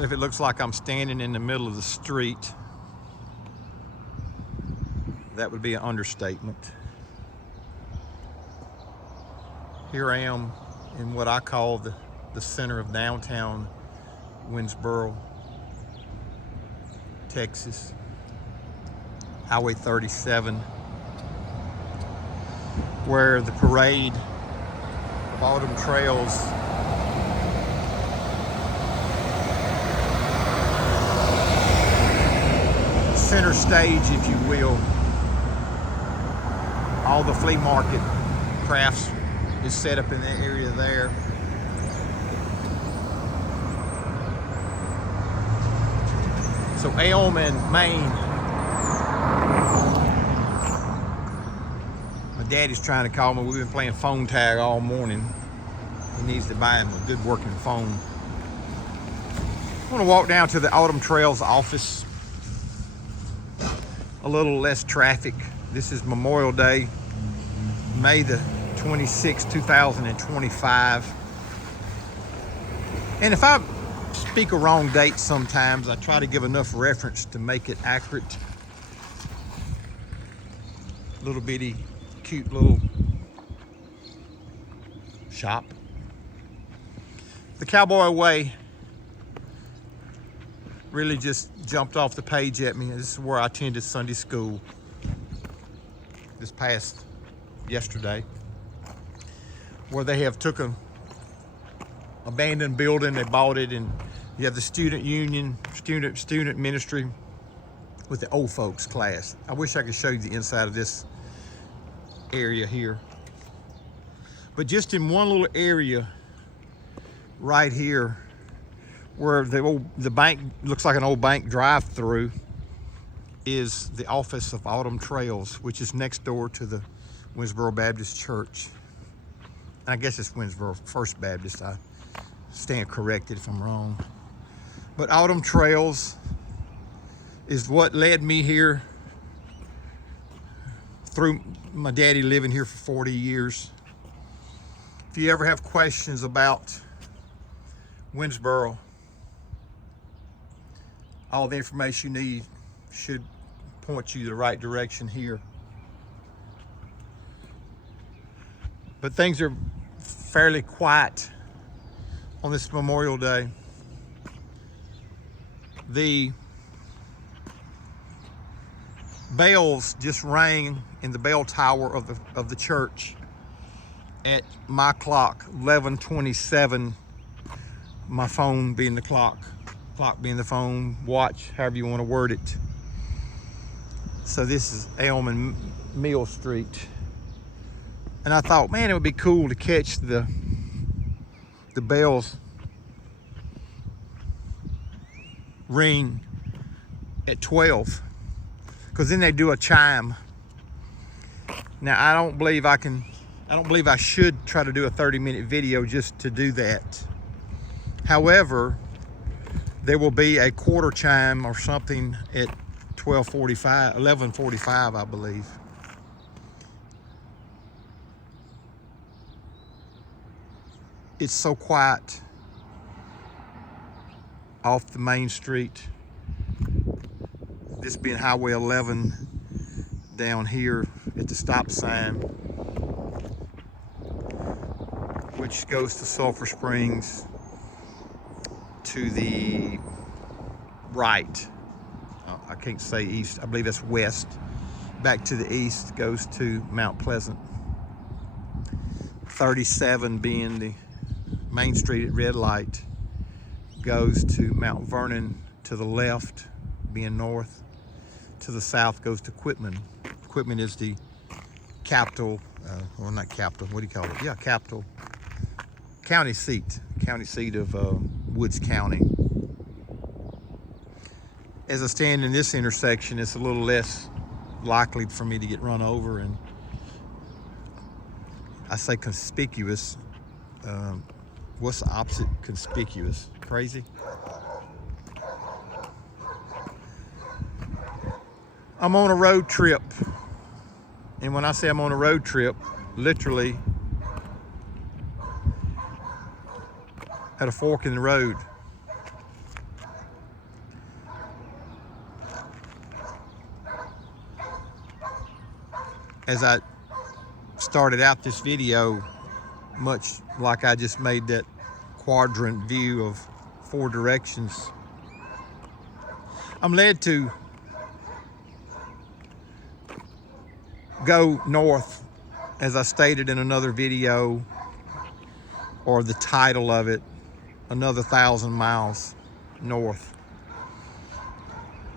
Well, if it looks like I'm standing in the middle of the street, that would be an understatement. Here I am in what I call the center of downtown Winnsboro, Texas. Highway 37, where the parade of Autumn Trails center stage, if you will. All the flea market crafts is set up in that area there. So Elm and Maine. My daddy's trying to call me. We've been playing phone tag all morning. He needs to buy him a good working phone. I want to walk down to the Autumn Trails office. A little less traffic. This is Memorial Day, May the 26th, 2025. And if I speak a wrong date sometimes, I try to give enough reference to make it accurate. Little bitty, cute little shop. The Cowboy Way really just jumped off the page at me. This is where I attended Sunday school this past yesterday, where they have took an abandoned building, they bought it, and you have the student union, student ministry with the old folks class. I wish I could show you the inside of this area here. But just in one little area right here, where the bank looks like an old bank drive-through, is the office of Autumn Trails, which is next door to the Winnsboro Baptist Church. I guess it's Winnsboro First Baptist. I stand corrected if I'm wrong. But Autumn Trails is what led me here through my daddy living here for 40 years. If you ever have questions about Winnsboro, all the information you need should point you the right direction here. But things are fairly quiet on this Memorial Day. The bells just rang in the bell tower of the church at my clock, 11:27. My phone being the clock being the phone, watch, however you want to word it. So this is Elm and Mill Street. And I thought, man, it would be cool to catch the bells ring at 12, because then they do a chime. Now I don't believe I should try to do a 30-minute video just to do that. However, there will be a quarter chime or something at 11:45, I believe. It's so quiet off the main street. This being Highway 11 down here at the stop sign, which goes to Sulphur Springs to the right. I can't say east, I believe that's west. Back to the east goes to Mount Pleasant. 37 being the main street at red light goes to Mount Vernon to the left, being north. To the south goes to Quitman. Quitman is the capital, well, not capital, what do you call it? Yeah, capital. County seat of Woods County. As I stand in this intersection, it's a little less likely for me to get run over, and I say conspicuous. What's the opposite conspicuous? Crazy? I'm on a road trip. And when I say I'm on a road trip, literally at a fork in the road. as I started out this video, much like I just made that quadrant view of 4 directions, I'm led to go north, as I stated in another video, or the title of it, another 1,000 miles north,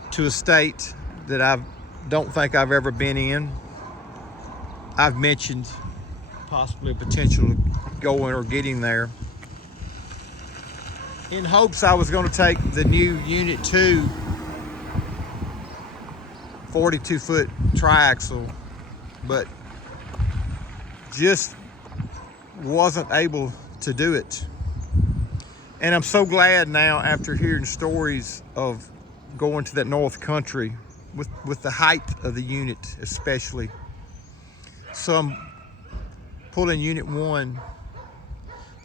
to a state that I don't think I've ever been in. I've mentioned possibly a potential of going or getting there, in hopes I was going to take the new Unit 2 42-foot triaxle, but just wasn't able to do it. And I'm so glad now, after hearing stories of going to that North Country with the height of the unit especially. So I'm pulling Unit 1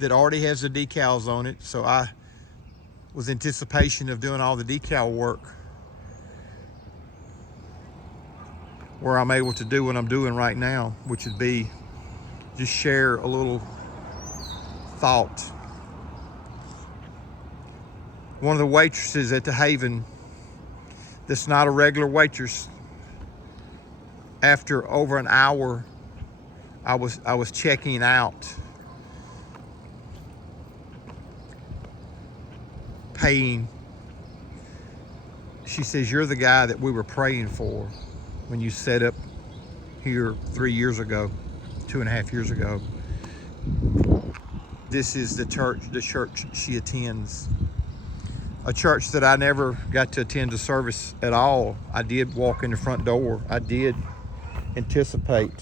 that already has the decals on it, so I was in anticipation of doing all the decal work, where I'm able to do what I'm doing right now, which would be just share a little thought. One of the waitresses at the Haven, that's not a regular waitress, after over an hour I was checking out, paying, she says, "You're the guy that we were praying for when you set up here 3 years ago, 2.5 years ago." This is the church she attends. A church that I never got to attend a service at all. I did walk in the front door. I did anticipate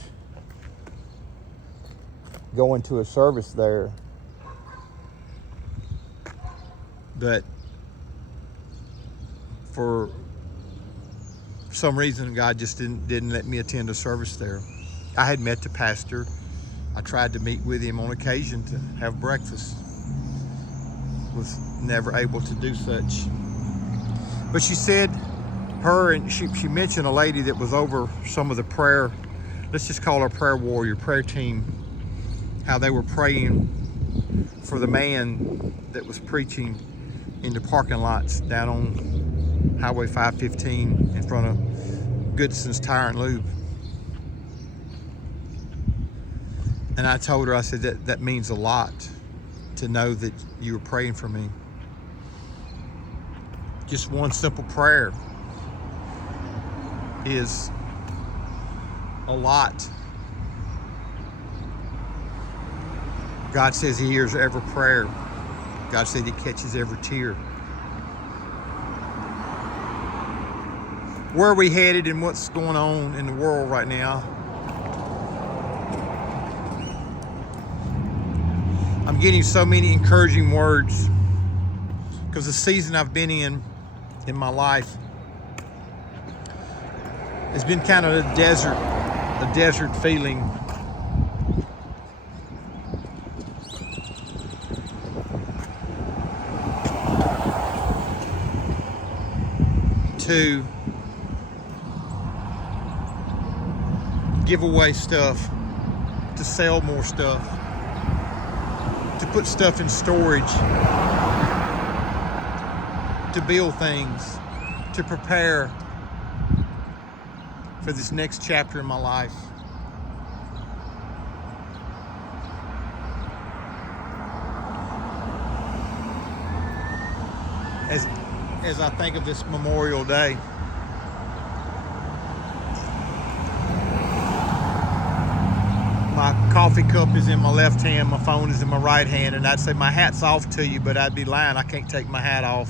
going to a service there, but for some reason God just didn't let me attend a service there. I had met the pastor. I tried to meet with him on occasion to have breakfast. Was never able to do such. But she said, she mentioned a lady that was over some of the prayer, let's just call her prayer warrior, prayer team, how they were praying for the man that was preaching in the parking lots down on Highway 515 in front of Goodson's Tire and Lube. And I told her, I said, that means a lot to know that you were praying for me. Just one simple prayer is a lot. God says he hears every prayer. God said he catches every tear. Where are we headed and what's going on in the world right now? I'm getting so many encouraging words because the season I've been in my life has been kind of a desert feeling. To give away stuff, to sell more stuff, to put stuff in storage, to build things, to prepare for this next chapter in my life. As I think of this Memorial Day, my coffee cup is in my left hand, my phone is in my right hand, and I'd say my hat's off to you, but I'd be lying. I can't take my hat off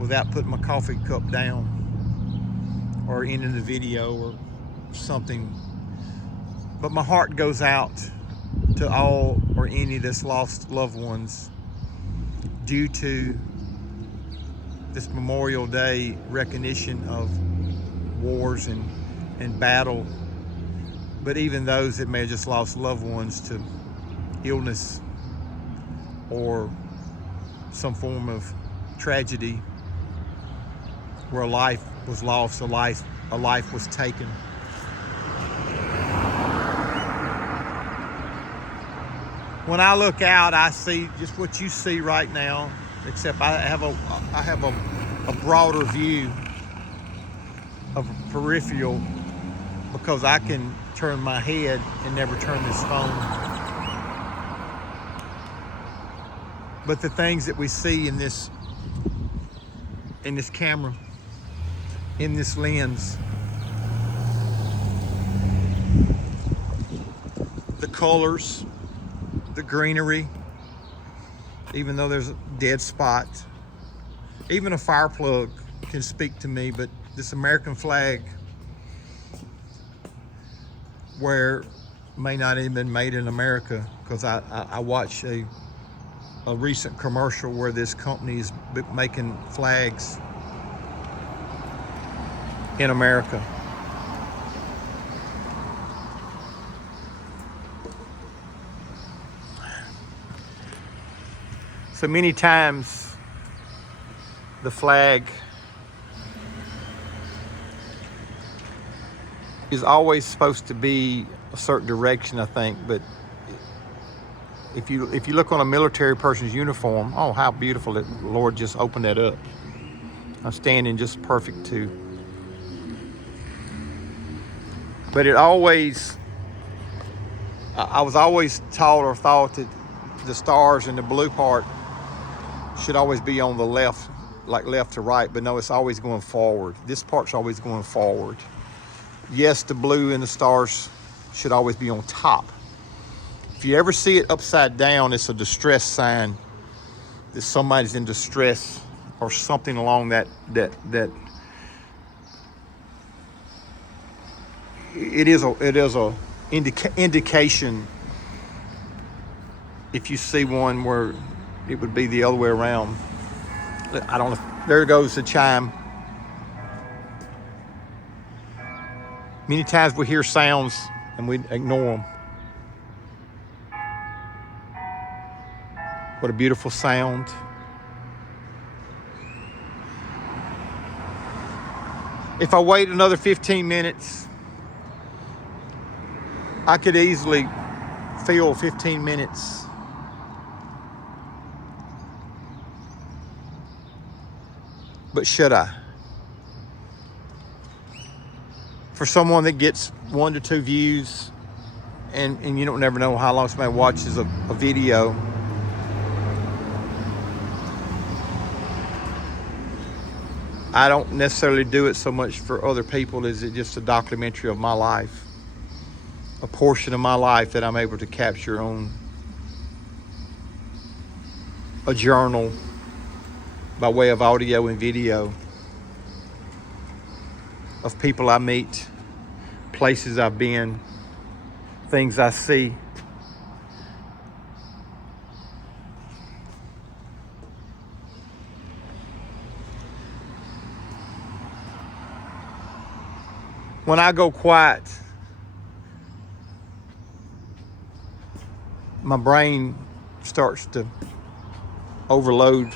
without putting my coffee cup down or ending the video or something. But my heart goes out to all or any that's lost loved ones due to this Memorial Day recognition of wars and battle, but even those that may have just lost loved ones to illness or some form of tragedy where a life was lost, a life was taken. when I look out, I see just what you see right now, except I have a broader view of peripheral because I can turn my head and never turn this phone. But the things that we see in this camera, in this lens, the colors, the greenery, even though there's a dead spot, even a fire plug can speak to me, but this American flag, where may not even been made in America, because I watched a recent commercial where this company is making flags in America. So many times the flag is always supposed to be a certain direction, I think, but if you look on a military person's uniform, oh, how beautiful the Lord just opened that up. I'm standing just perfect too. But it always, I was always taught or thought that the stars and the blue part should always be on the left, like left to right, but no, it's always going forward. This part's always going forward. Yes, the blue and the stars should always be on top. If you ever see it upside down, it's a distress sign that somebody's in distress or something along that it is a indication. If you see one where it would be the other way around. I don't know. There goes the chime. Many times we hear sounds and we ignore them. What a beautiful sound. If I wait another 15 minutes, I could easily fill 15 minutes. But should I? For someone that gets 1 to 2 views, and you don't never know how long somebody watches a video. I don't necessarily do it so much for other people as it just a documentary of my life. A portion of my life that I'm able to capture on a journal by way of audio and video of people I meet, places I've been, things I see. When I go quiet, my brain starts to overload.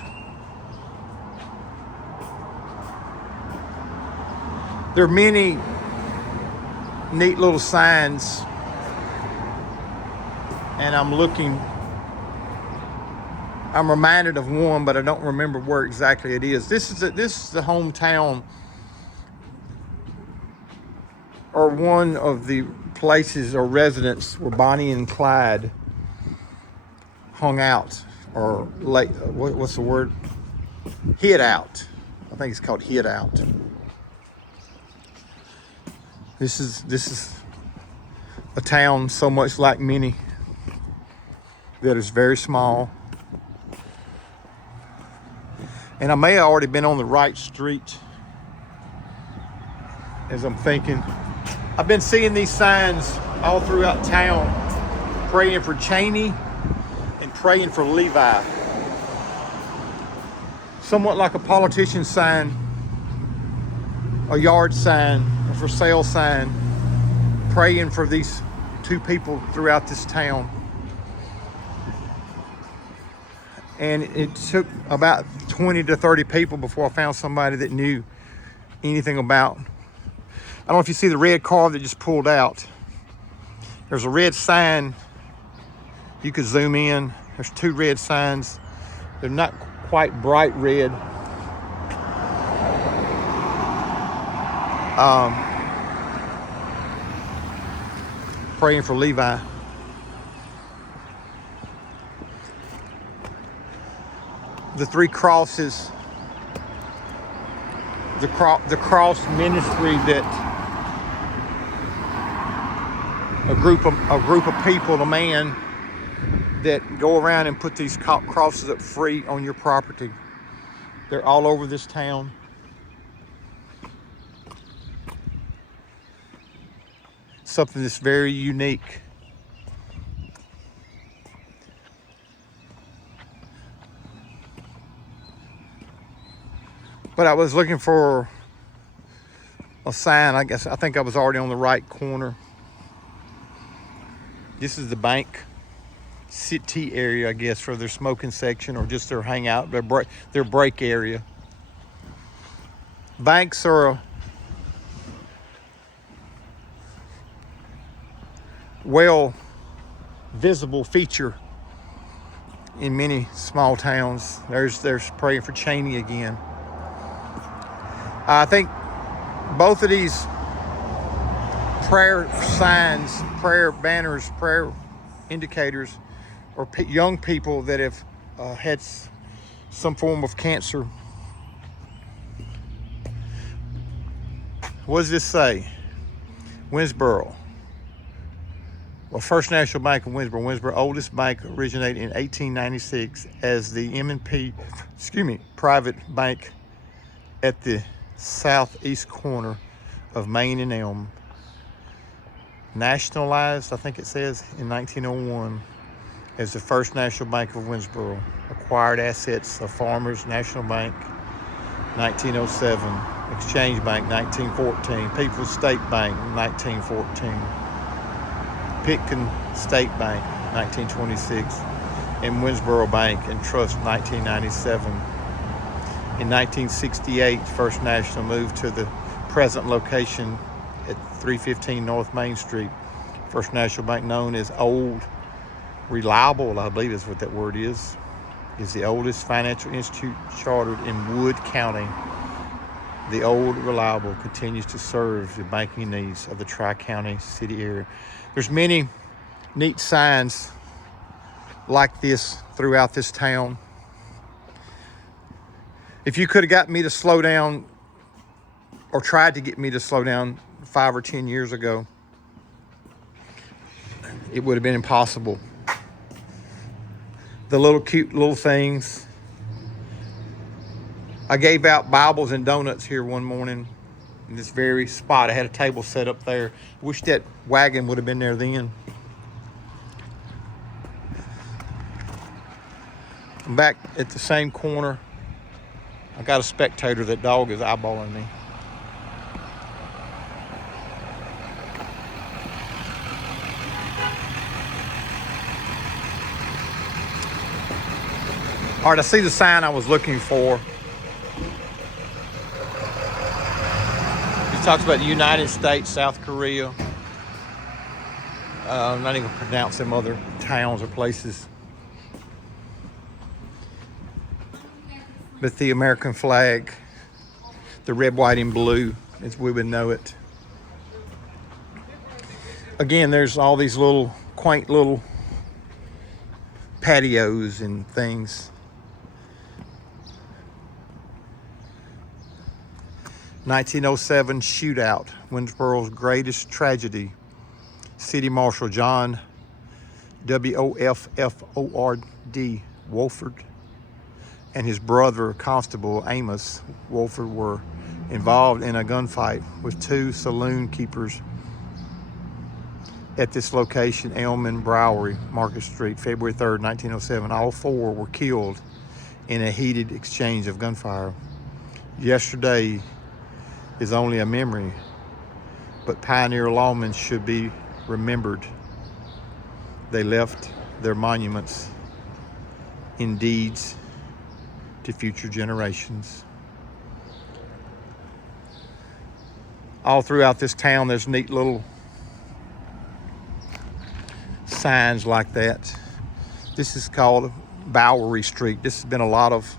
There are many neat little signs, and I'm reminded of one, but I don't remember where exactly it is. This is the hometown, or one of the places or residents where Bonnie and Clyde hung out, or what's the word? Hid out. I think it's called hid out. This is a town so much like many that is very small. And I may have already been on the right street as I'm thinking. I've been seeing these signs all throughout town, praying for Cheney and praying for Levi. Somewhat like a politician sign, a yard sign, a for sale sign, praying for these two people throughout this town. And it took about 20 to 30 people before I found somebody that knew anything about. I don't know if you see the red car that just pulled out. There's a red sign You could zoom in. There's 2 red signs. They're not quite bright red. Praying for Levi. The 3 crosses, the cross ministry that a group of people, a man that go around and put these crosses up free on your property. They're all over this town. Something that's very unique. But I was looking for a sign. I think I was already on the right corner. This is the bank city area, I guess, for their smoking section or just their hangout, their break area. Banks are a well visible feature in many small towns. There's praying for Cheney again. I think both of these prayer signs, prayer banners, prayer indicators, or young people that have had some form of cancer. What does this say? Winnsboro. Well, First National Bank of Winnsboro. Winnsboro, oldest bank, originated in 1896 as the M&P, private bank at the southeast corner of Main and Elm. Nationalized, I think it says, in 1901 as the First National Bank of Winnsboro. Acquired assets of Farmers National Bank, 1907. Exchange Bank, 1914. People's State Bank, 1914. Pitkin State Bank, 1926. And Winnsboro Bank and Trust, 1997. In 1968, First National moved to the present location at 315 North Main Street. First National Bank, known as Old Reliable, I believe is what that word is the oldest financial institute chartered in Wood County. The Old Reliable continues to serve the banking needs of the Tri-County city area. There's many neat signs like this throughout this town. If you could have got me to slow down, or tried to get me to slow down 5 or 10 years ago, it would have been impossible. The little cute little things. I gave out Bibles and donuts here one morning in this very spot. I had a table set up there. Wish that wagon would have been there then. I'm back at the same corner. I got a spectator. That dog is eyeballing me. All right, I see the sign I was looking for. It talks about the United States, South Korea. I'm not even pronounce them other towns or places. But the American flag, the red, white, and blue, as we would know it. Again, there's all these little quaint little patios and things. 1907 shootout, Winnsboro's greatest tragedy. City Marshal John Wofford Wolford and his brother Constable Amos Wolford were involved in a gunfight with 2 saloon keepers at this location, Elm and Bowery, Market Street, February 3rd, 1907. All 4 were killed in a heated exchange of gunfire. Yesterday is only a memory, but pioneer lawmen should be remembered. They left their monuments in deeds to future generations. All throughout this town, there's neat little signs like that. This is called Bowery Street. This has been a lot of,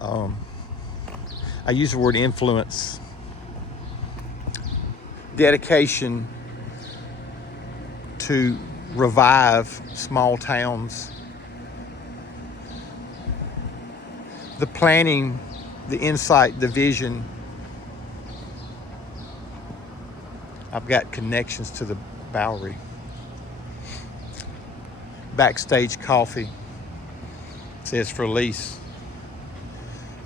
I use the word influence, dedication to revive small towns. The planning, the insight, the vision. I've got connections to the Bowery. Backstage coffee. It says for lease.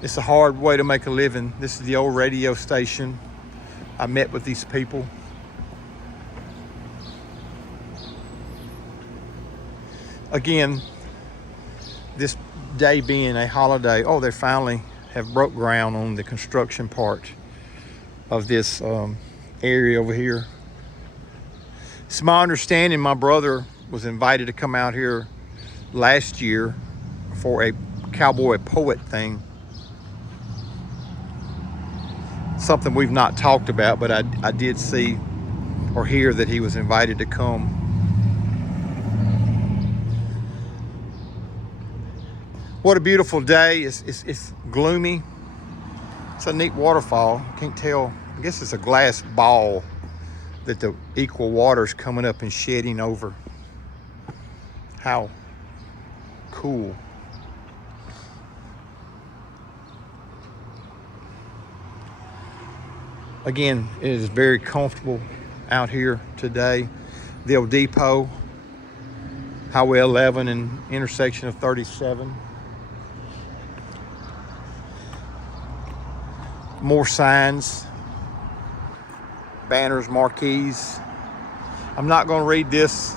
It's a hard way to make a living. This is the old radio station. I met with these people. Again, this day being a holiday, oh, they finally have broke ground on the construction part of this area over here. It's my understanding my brother was invited to come out here last year for a Cowboy poet thing. Something we've not talked about, but I did see or hear that he was invited to come. What a beautiful day. It's gloomy. It's a neat waterfall. Can't tell. I guess it's a glass ball that the equal water's coming up and shedding over. How cool. Again, it is very comfortable out here today. The old depot, Highway 11 and intersection of 37. More signs, banners, marquees. I'm not going to read this.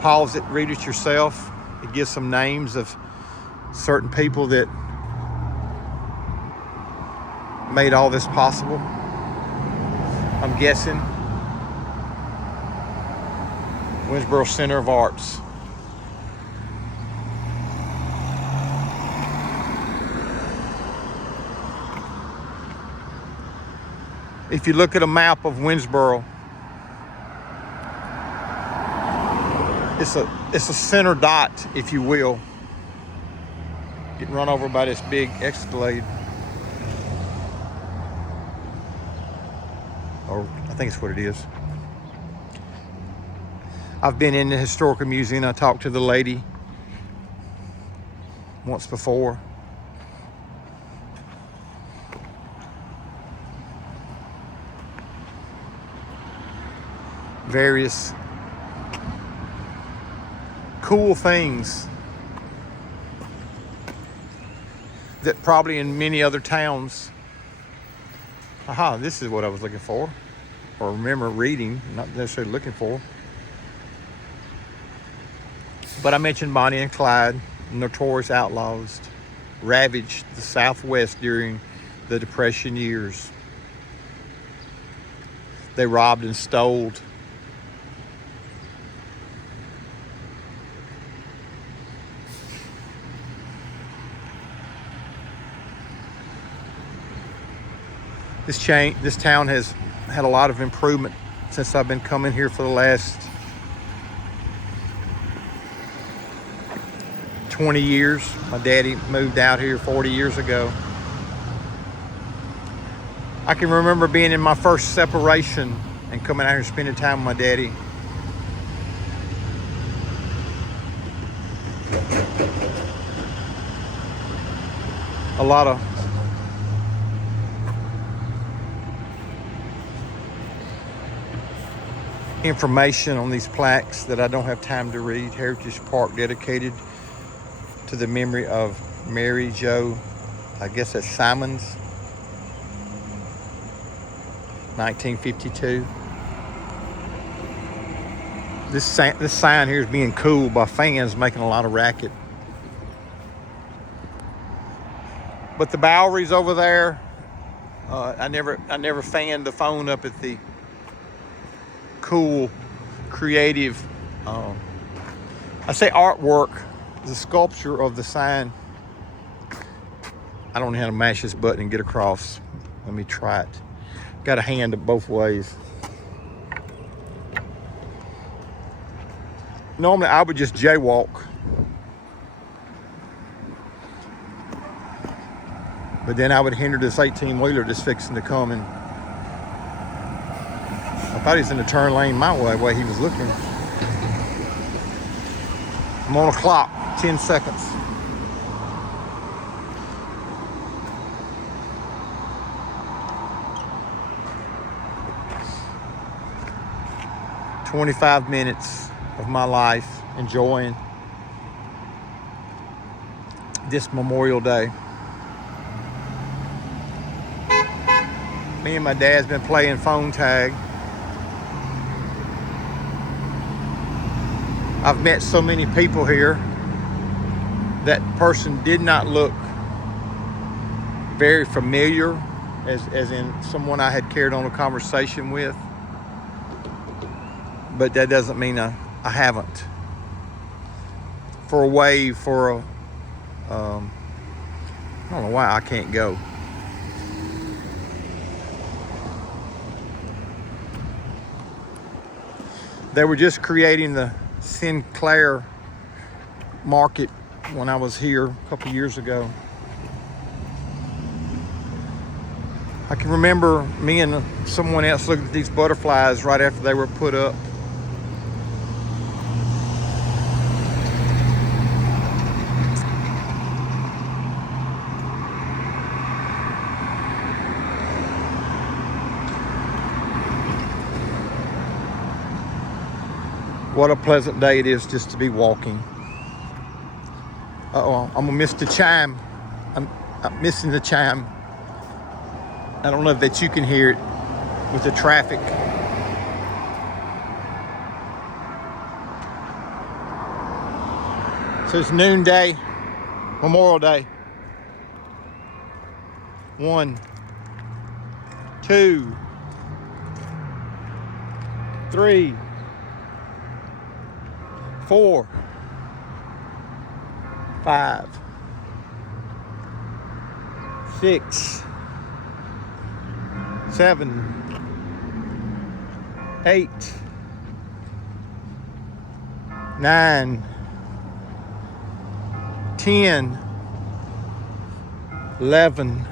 Pause it, read it yourself. It gives some names of certain people that made all this possible. I'm guessing Winnsboro Center of Arts. If you look at a map of Winnsboro, it's a center dot, if you will. Getting run over by this big Escalade. Or I think it's what it is. I've been in the historical museum. I talked to the lady once before. Various cool things that probably in many other towns. Aha, this is what I was looking for, or remember reading, not necessarily looking for. But I mentioned Bonnie and Clyde, notorious outlaws, ravaged the Southwest during the Depression years. They robbed and stole. This town has had a lot of improvement since I've been coming here for the last 20 years. My daddy moved out here 40 years ago. I can remember being in my first separation and coming out here and spending time with my daddy. A lot of information on these plaques that I don't have time to read. Heritage Park dedicated to the memory of Mary Jo, I guess that's Simons, 1952. This sign here is being cooled by fans making a lot of racket. But the Bowery's over there. I never fanned the phone up at the cool, creative, I say artwork, the sculpture of the sign. I don't know how to mash this button and get across. Let me try it. Got a hand both ways. Normally I would just jaywalk, but then I would hinder this 18-wheeler that's fixing to come, and I thought he was in the turn lane my way he was looking. I'm on a clock, 10 seconds. "25 minutes of my life enjoying this Memorial Day." Me and my dad's been playing phone tag. I've met so many people here. That person did not look very familiar, as in someone I had carried on a conversation with. But that doesn't mean I haven't. For a wave, for a, I don't know why I can't go. They were just creating the Sinclair market when I was here a couple years ago. I can remember me and someone else looking at these butterflies right after they were put up. What a pleasant day it is just to be walking. Uh-oh, I'm gonna miss the chime. I'm missing the chime. I don't know if you can hear it with the traffic. So it's noonday, Memorial Day. 1, 2, 3, 4, 5, 6, 7, 8, 9, 10, 11,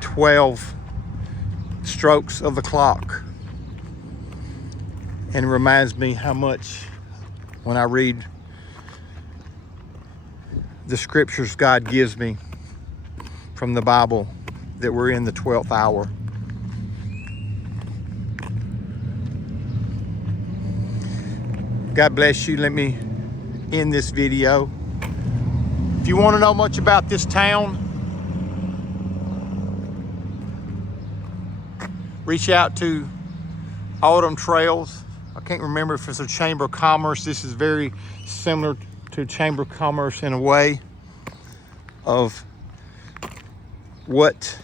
12 strokes of the clock. And it reminds me how much, when I read the scriptures God gives me from the Bible, that we're in the 12th hour. God bless you. Let me end this video. If you want to know much about this town, reach out to Autumn Trails. I can't remember if it's a Chamber of Commerce. This is very similar to Chamber of Commerce in a way of what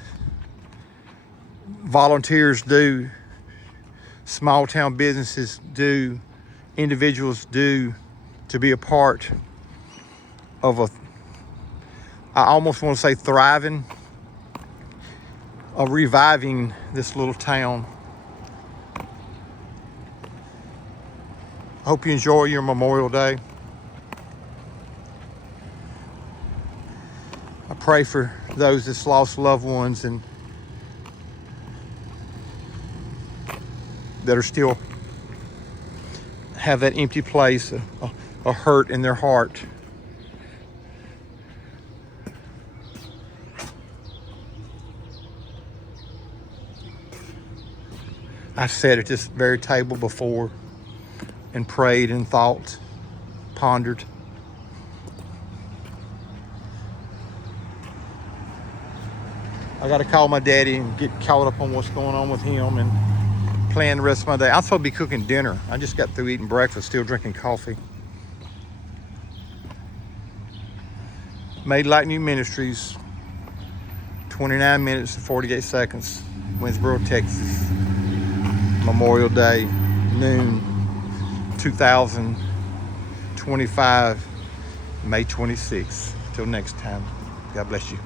volunteers do, small town businesses do, individuals do to be a part of a, I almost want to say thriving, of reviving this little town. I hope you enjoy your Memorial Day. I pray for those that's lost loved ones and that are still have that empty place, a hurt in their heart. I've sat at this very table before and prayed and thought, pondered. I gotta call my daddy and get caught up on what's going on with him and plan the rest of my day. I'm supposed to be cooking dinner. I just got through eating breakfast, still drinking coffee. Made Like New Ministries, 29 minutes and 48 seconds, Winnsboro, Texas. Memorial Day, noon, 2025, May 26th. Till next time, God bless you.